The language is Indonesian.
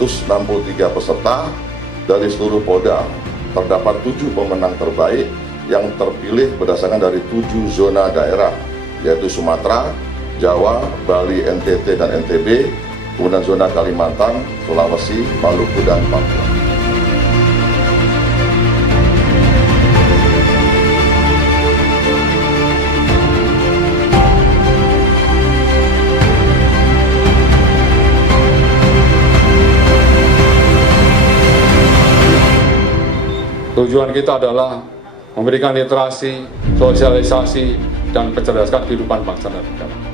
163 peserta dari seluruh Polda. Terdapat 7 pemenang terbaik yang terpilih berdasarkan dari 7 zona daerah, yaitu Sumatera, Jawa, Bali, NTT, dan NTB, kemudian zona Kalimantan, Sulawesi, Maluku, dan Papua. Tujuan kita adalah memberikan literasi, sosialisasi, dan kecerdasan kehidupan bangsa dan negara.